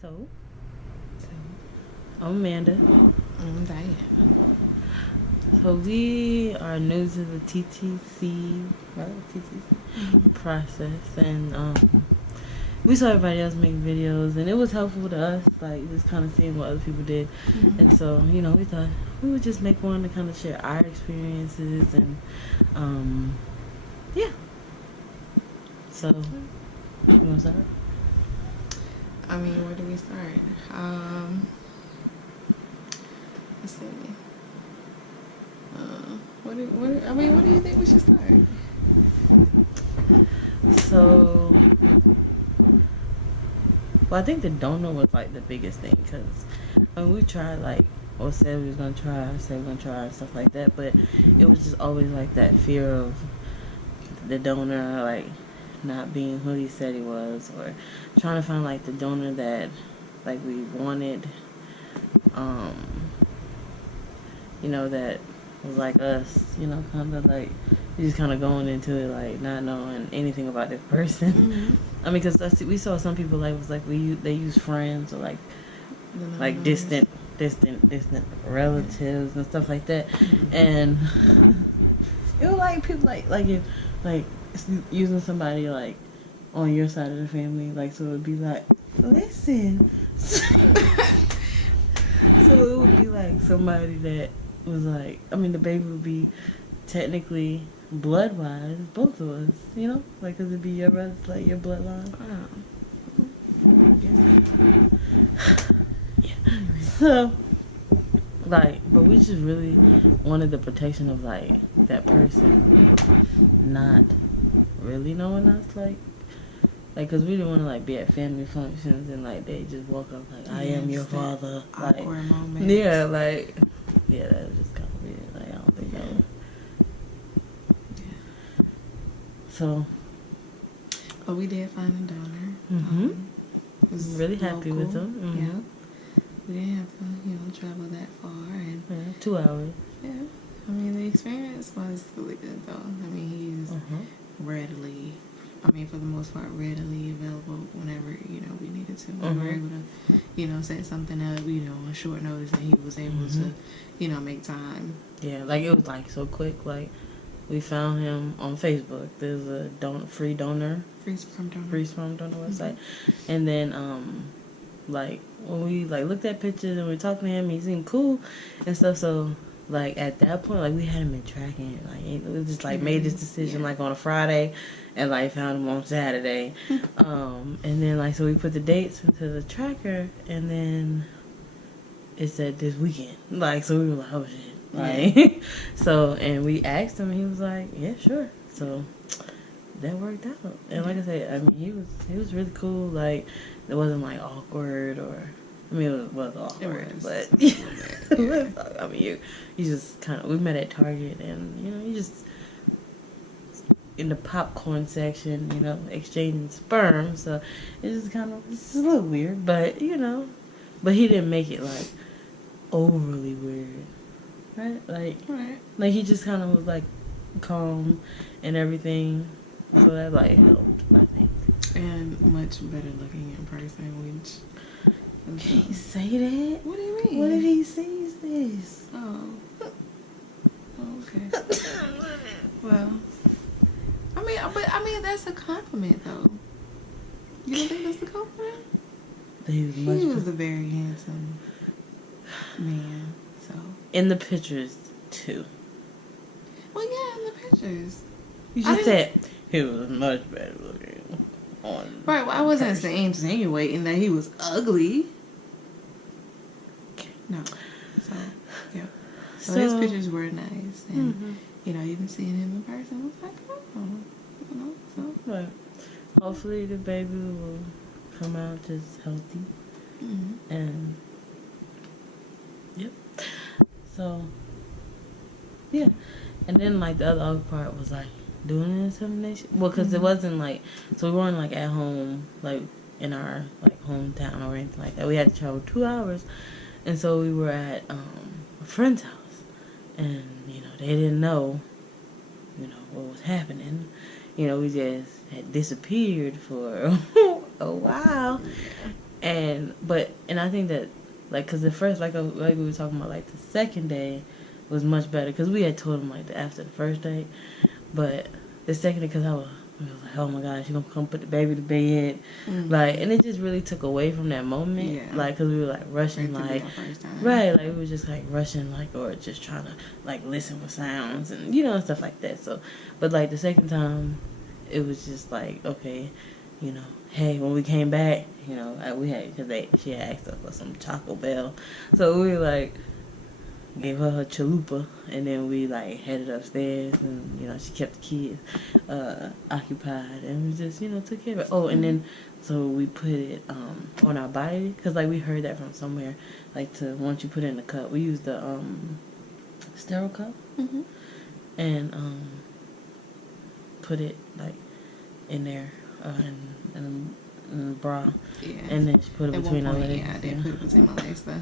So, So, I'm Amanda. I'm Diana. So we are new to the TTC, right? TTC Mm-hmm. process, and we saw everybody else make videos, and it was helpful to us, like just kind of seeing what other people did. And Mm-hmm. so, we thought we would just make one to kind of share our experiences, and um, yeah. So, you want to start? I mean, where do we start? Let's see. What do you think we should start? So, well, I think the donor was like the biggest thing because when we tried, like, or said we was gonna try, said we are gonna try and stuff like that, but it was just always like that fear of the donor, like, not being who he said he was, or trying to find like the donor that like we wanted, um, that was like us, kind of like just kind of going into it like not knowing anything about this person. Mm-hmm. I mean, because we saw some people like was like they use friends or The like non-donors. distant relatives and stuff like that, Mm-hmm. and it was like people like if like using somebody like on your side of the family, like so it would be like, listen, so it would be like somebody that was like, I mean, the baby would be technically blood wise both of us, like because it'd be your brother, like your bloodline. I guess. Yeah. Anyway. So like, but we just really wanted the protection of like that person not really knowing us, cause we didn't want to like be at family functions and like they just walk up like, I am your Yes, that father, like, awkward moment. yeah, like, yeah, that was just kind of weird. Like, I don't think that was. So, But we did find a donor. It was really happy with local. them. Yeah. We didn't have to, travel that far. And Yeah, 2 hours. yeah, I mean, the experience was really good, though. I mean, he's readily, for the most part, readily available whenever, we needed to. We were able to, set something up, on short notice, and he was able to, make time. Yeah, like it was like so quick. Like we found him on Facebook. There's a free donor, free sperm donor website, and then like when we like looked at pictures and we were talking to him, he seemed cool and stuff. So like at that point, like we hadn't been tracking it. Like it was just like made this decision like on a Friday, and like found him on Saturday, and then like so we put the dates into the tracker, and then it said this weekend. Like so we were like, oh shit. Like so, and we asked him, and he was like, yeah, sure. So that worked out. And like I said, I mean, he was really cool. Like it wasn't like awkward or. I mean, it was awkward, but I mean, you just kind of we met at Target, and you just in the popcorn section, exchanging sperm. So it's just kind of it's a little weird, but but he didn't make it like overly weird, right? Like he just kind of was like calm and everything. So that like helped, I think. And much better looking in person, which. Can you say that? What do you mean? What if he sees this? Oh. Okay. Well, I mean that's a compliment though. You don't think that's a compliment? He was a very handsome man. So in the pictures too. Well, yeah, in the pictures. You just said he was much better looking on. Right. Well, I wasn't insinuating that he was ugly. No. So yeah. So his pictures were nice, and even seeing him in person was like, oh, so. Right. Hopefully the baby will come out just healthy. And yep. So yeah, and then like the other part was like doing the insemination. Well, because it wasn't like so we weren't like at home like in our like hometown or anything like that. We had to travel 2 hours, and so we were at a friend's house, and they didn't know what was happening. We just had disappeared for a while. And I think that, like, because the first, like we were talking about, like, the second day was much better, because we had told him, like, after the first day, but the second day, because we was like, oh my gosh, you gonna come put the baby to bed, like, and it just really took away from that moment, like, because we were, like, rushing, like, right, like, we were just, like, rushing, like, or just trying to, like, listen for sounds, and, you know, and stuff like that, so, but, like, the second time, it was just, like, okay, you know, hey, when we came back, you know, we had, because she had asked us for some Taco Bell, so we, like, gave her chalupa, and then we, like, headed upstairs, and, you know, she kept the kids occupied, and we just, you know, took care of it. Oh, and then, so we put it on our body, because, like, we heard that from somewhere, like, once you put it in the cup, we used the sterile cup, and put it, like, in there, in the bra, and then she put it between our legs. Yeah, they put it between my legs, though.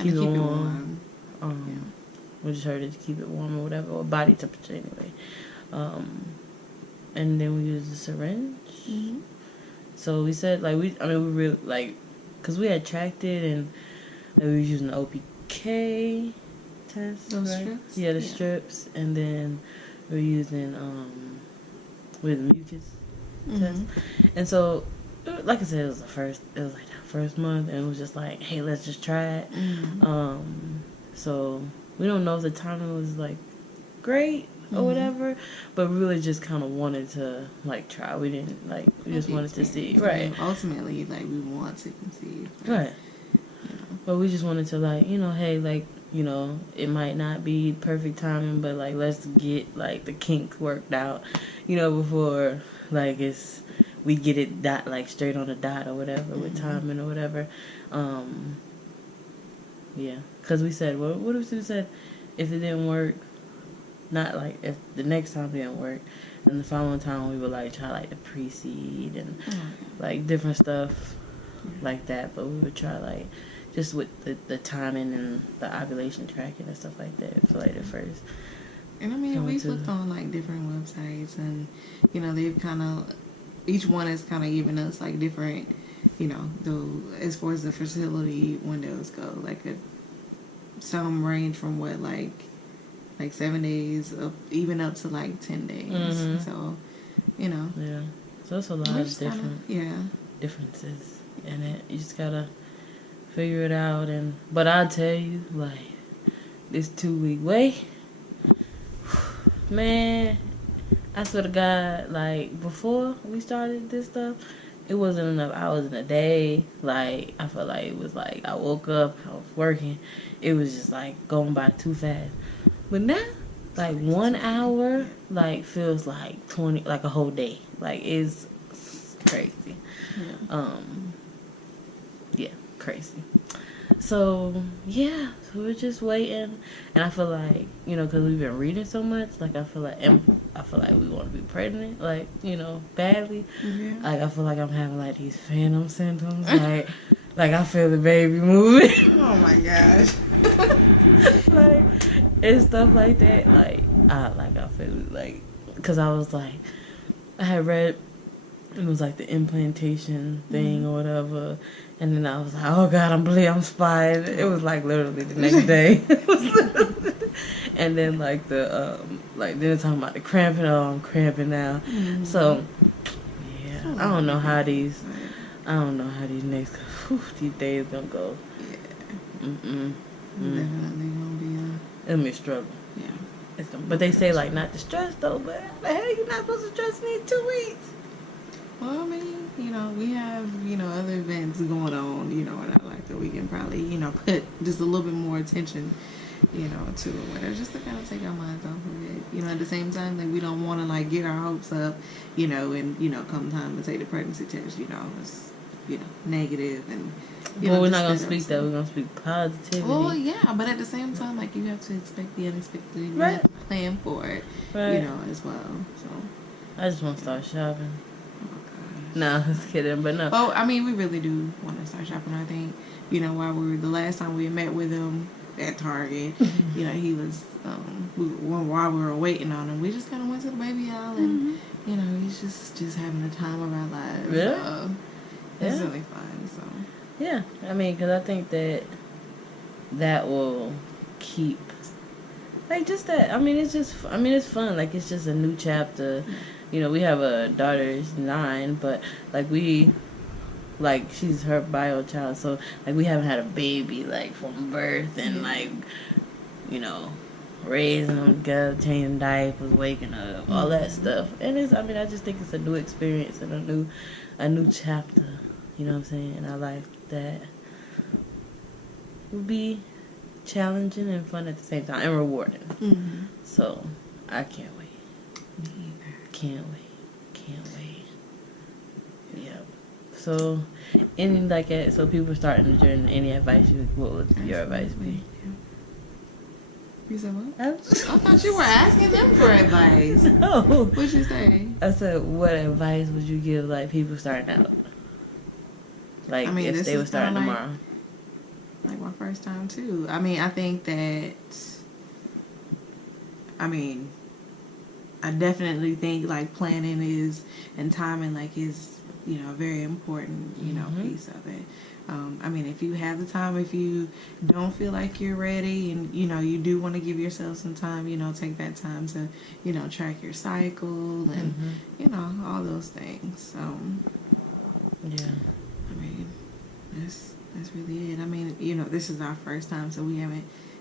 Keep it warm. We just heard it to keep it warm or whatever, or body temperature anyway. And then we used the syringe. So we said, like, we really, like, because we had tracked it, and like, we were using the OPK test. Those strips? Yeah, the strips. And then we were using, with the mucus test. And so, like I said, it was like the first month, and it was just like, hey, let's just try it. So we don't know if the timing was, like, great or whatever, but we really just kind of wanted to, like, try. We didn't, like, we just wanted to see, right? And ultimately, like, we want to conceive, right? You know. But we just wanted to, like, you know, hey, like, you know, it might not be perfect timing, but, like, let's get, like, the kinks worked out, you know, before, like, we get it like straight on the dot or whatever with timing or whatever. Yeah, because we said, what if we said, if it didn't work, not like if the next time didn't work, and the following time we would, like, try, like, the pre-seed and like different stuff like that, but we would try, like, just with the timing and the ovulation tracking and stuff like that for, like, the first. And I mean, we've looked on, like, different websites, and, you know, they've kind of, each one has kind of given us, like, different, you know, as far as the fertility windows go, like, some range from what, like 7 days, even up to, like, 10 days. So, you know. Yeah. So it's a lot of different differences in it. You just gotta figure it out. But I'll tell you, like, this 2-week wait, man, I swear to God, like, before we started this stuff, it wasn't enough hours in a day. Like, I felt like it was like I woke up, I was working. It was just, like, going by too fast. But now, like, 1 hour, like, feels like 20, like a whole day. Like, it's crazy. Yeah, crazy. So, yeah, so we're just waiting. And I feel like, you know, because we've been reading so much, like, I feel like we want to be pregnant, like, you know, badly. Like, I feel like I'm having, like, these phantom symptoms. Like I feel the baby moving. Oh, my gosh. Like, and stuff like that. Like, I feel it, like, because I was, like, I had read, it was, like, the implantation thing or whatever. And then I was like, oh, God, I'm spying. It was, like, literally the next day. And then, like, then they're talking about the cramping. Oh, I'm cramping now. So, yeah, I don't know how these next, these days gonna go. Yeah. Definitely gonna be it'll be a struggle. Yeah. But they say, like, not to stress, though. But the hell, you're not supposed to stress me in 2 weeks. Well, I mean, you know, we have, you know, other events going on, you know, and I like that we can probably, you know, put just a little bit more attention, you know, to it, whatever, just to kind of take our minds off of it. You know, at the same time, like, we don't want to, like, get our hopes up, you know, and, you know, come time to take the pregnancy test, you know, it's, you know, negative and, you know, we're not going to speak that. We're going to speak positivity. Well, yeah, but at the same time, like, you have to expect the unexpected. You have to plan for it, you know, as well. So I just want to start shopping. No, I was kidding, but no. Oh, I mean, we really do want to start shopping. I think, you know, the last time we met with him at Target, you know, he was, while we were waiting on him, we just kind of went to the baby aisle and, you know, he's just having the time of our lives. Really? It's really fun, so. Yeah, I mean, because I think that will keep, like, just that. I mean, it's just, I mean, it's fun. Like, it's just a new chapter. You know, we have a daughter, she's 9, but, like, like, she's her bio child, so, like, we haven't had a baby, like, from birth, and, like, you know, raising them together, changing diapers, waking up, all that stuff. And it's, I mean, I just think it's a new experience and a new chapter, you know what I'm saying, in our life that will be challenging and fun at the same time, and rewarding. So, I can't wait. Me either. Can't wait. Yep. So, any, like, so people starting the journey, any advice what would your advice be? You said what? I thought you were asking them for advice. No. What'd you say? I said, what advice would you give, like, people starting out? Like, I mean, if they were starting tomorrow. Like my first time, too. I mean, I think that, I definitely think, like, planning and timing, like, is, you know, a very important, you know, piece of it. I mean, if you have the time, if you don't feel like you're ready and, you know, you do want to give yourself some time, you know, take that time to, you know, track your cycle and, you know, all those things. So, yeah. I mean, that's really it. I mean, you know, this is our first time, so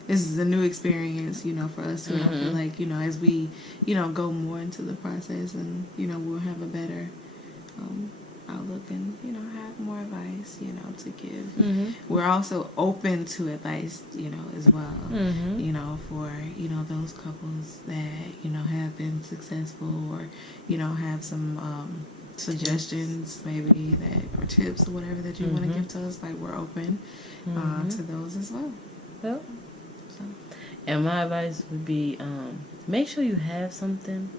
this is a new experience, you know, for us too. I feel like, you know, as we, you know, go more into the process and, you know, we'll have a better outlook and, you know, have more advice, you know, to give. We're also open to advice, you know, as well, you know, for, you know, those couples that, you know, have been successful or, you know, have some suggestions maybe or tips or whatever that you want to give to us. Like, we're open to those as well. Yep. So. And my advice would be make sure you have something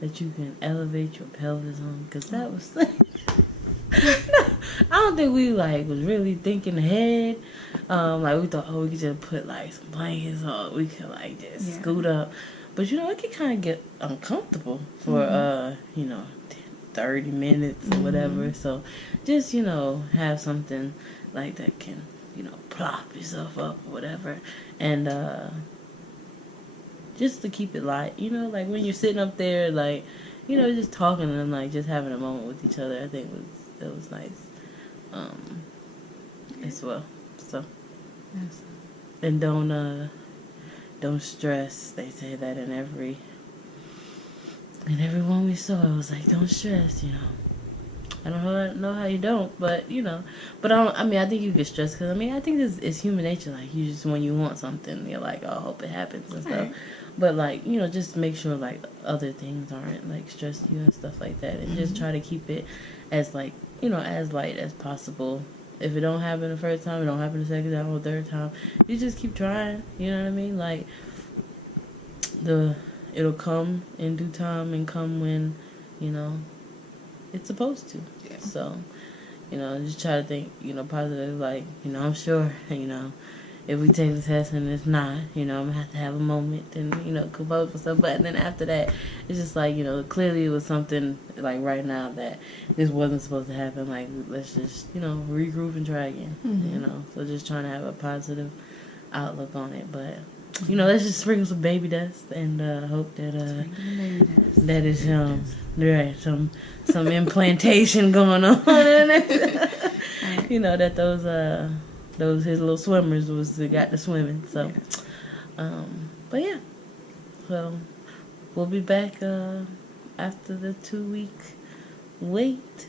that you can elevate your pelvis on, because that was I don't think we, like, was really thinking ahead. Like, we thought, oh, we could just put, like, some blankets on, we could, like, just scoot up. But, you know, it could kind of get uncomfortable for you know, 30 minutes or whatever. So just, you know, have something like that can, you know, plop yourself up or whatever. And just to keep it light, you know, like when you're sitting up there, like, you know, just talking and, like, just having a moment with each other, I think that was nice as well. So, and don't stress. They say that in every one we saw. It was like, don't stress, you know. I don't know how you don't, but, you know. But I think you get stressed because, I mean, I think it's human nature. Like, you just, when you want something, you're like, oh, I hope it happens and stuff. But, like, you know, just make sure, like, other things aren't, like, stressing you and stuff like that. And just try to keep it as, like, you know, as light as possible. If it don't happen the first time, it don't happen the second time or third time, you just keep trying. You know what I mean? Like, it'll come in due time and come when, you know, it's supposed to. Yeah. So, you know, just try to think, you know, positive. Like, you know, I'm sure, you know, if we take the test and it's not, you know, I'm going to have a moment and, you know, compose myself. But then after that, it's just like, you know, clearly it was something, like, right now that this wasn't supposed to happen. Like, let's just, you know, regroup and try again, you know. So just trying to have a positive outlook on it. But, you know, let's just sprinkle some baby dust and hope that that is right, some implantation going on. You know, that those his little swimmers got to swimming. So, but yeah, so we'll be back after the 2-week wait.